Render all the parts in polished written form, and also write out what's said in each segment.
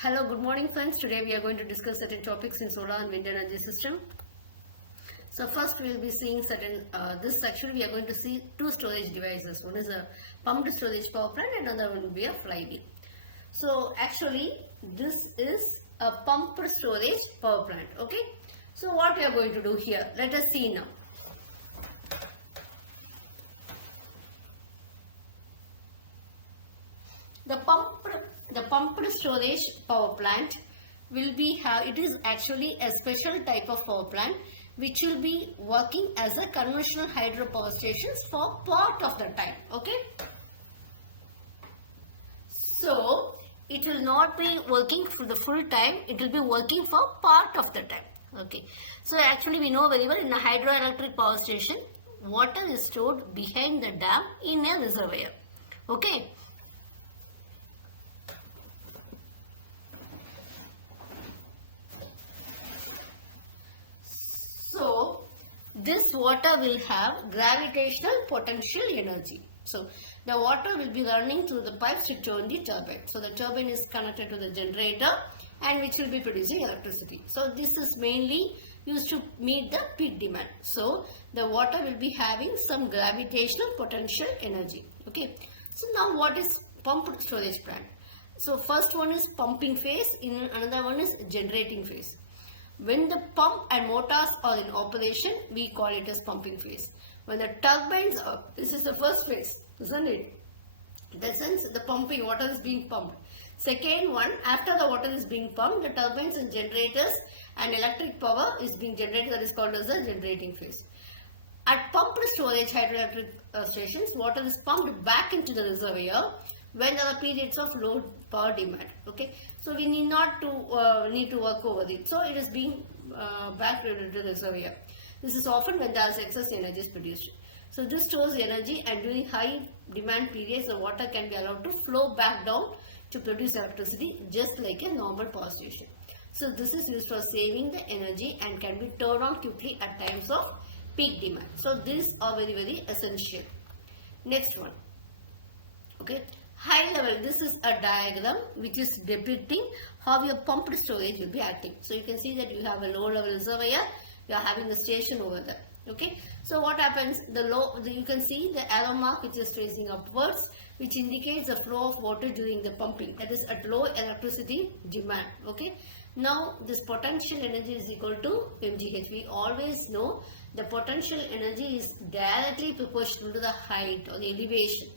Hello, good morning friends. Today we are going to discuss certain topics in solar and wind energy system. So first we will be seeing this section we are going to see two storage devices. One is a pumped storage power plant and another one will be a flywheel. So actually this is a pumped storage power plant. Okay. So what we are going to do here? Let us see now. The pumped storage power plant will be it is actually a special type of power plant which will be working as a conventional hydropower stations for part of the time. Okay. So it will not be working for the full time. It will be working for part of the time. Okay. So actually we know very well in a hydroelectric power station water is stored behind the dam in a reservoir. Okay. So, this water will have gravitational potential energy. So, the water will be running through the pipes to turn the turbine. So, the turbine is connected to the generator and which will be producing electricity. So, this is mainly used to meet the peak demand. So, the water will be having some gravitational potential energy. Okay. So, now what is pumped storage plant? So, first one is pumping phase, another one is generating phase. When the pump and motors are in operation, we call it as pumping phase. When the turbines are, this is the first phase, isn't it? In the sense, the pumping, water is being pumped. Second one, after the water is being pumped, the turbines and generators and electric power is being generated, that is called as the generating phase. At pumped storage hydroelectric stations, water is pumped back into the reservoir when there are periods of low power demand. Okay, so we need not to work over it. So it is being back into the reservoir. This is often when there is excess energy is produced. So this stores energy, and during high demand periods the water can be allowed to flow back down to produce electricity just like a normal power station. So this is used for saving the energy and can be turned on quickly at times of peak demand. So these are very essential. Next one. Okay. High level, this is a diagram which is depicting how your pumped storage will be acting. So you can see that you have a low level reservoir, you are having a station over there. Okay, so what happens, you can see the arrow mark which is tracing upwards, which indicates the flow of water during the pumping, that is at low electricity demand. Okay, now this potential energy is equal to mgh. We always know the potential energy is directly proportional to the height or the elevation.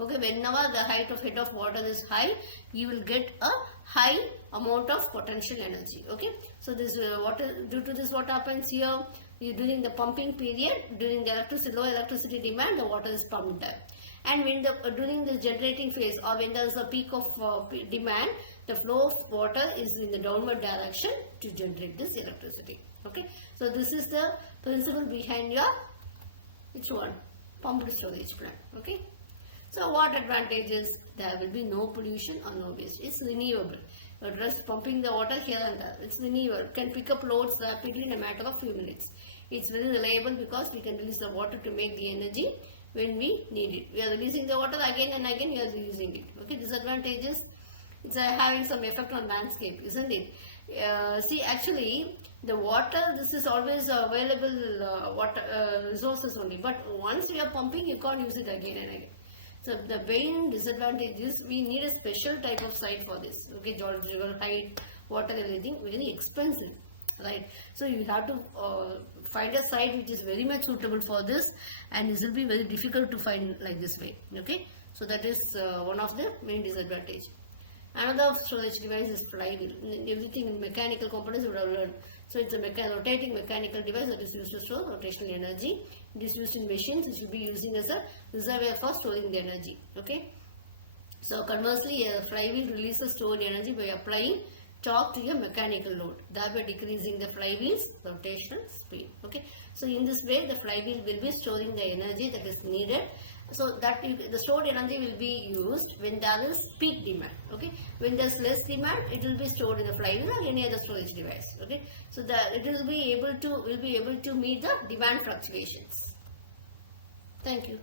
Okay, whenever the height of head of water is high, you will get a high amount of potential energy. Okay, so this due to this what happens here, during the pumping period, during the low electricity demand, the water is pumped there. And when during the generating phase or when there is a peak of demand, the flow of water is in the downward direction to generate this electricity. Okay, so this is the principle behind your pumped storage plant. Okay. So what advantages? There will be no pollution or no waste. It's renewable. You're just pumping the water here and there. It's renewable. Can pick up loads rapidly in a matter of few minutes. It's very reliable because we can release the water to make the energy when we need it. We are releasing the water again and again, we are using it. Okay, disadvantages? It's having some effect on landscape, isn't it? See, actually, the water, this is always available resources only. But once we are pumping, you can't use it again and again. So the main disadvantage is we need a special type of site for this. Okay, geological height, water, everything very expensive, right? So you have to find a site which is very much suitable for this, and this will be very difficult to find like this way. Okay, so that is one of the main disadvantage. Another storage device is flywheel. Everything in mechanical components you would have learned. So it's a rotating mechanical device that is used to store rotational energy. It is used in machines which will be using as a reservoir for storing the energy. Okay. So conversely, a flywheel releases stored energy by applying torque to a mechanical load, thereby decreasing the flywheel's rotational speed. Okay. So in this way, the flywheel will be storing the energy that is needed. So that the stored energy will be used when there is peak demand. Okay, when there is less demand, it will be stored in the flywheel or any other storage device. Okay, so that it will be able to meet the demand fluctuations. Thank you.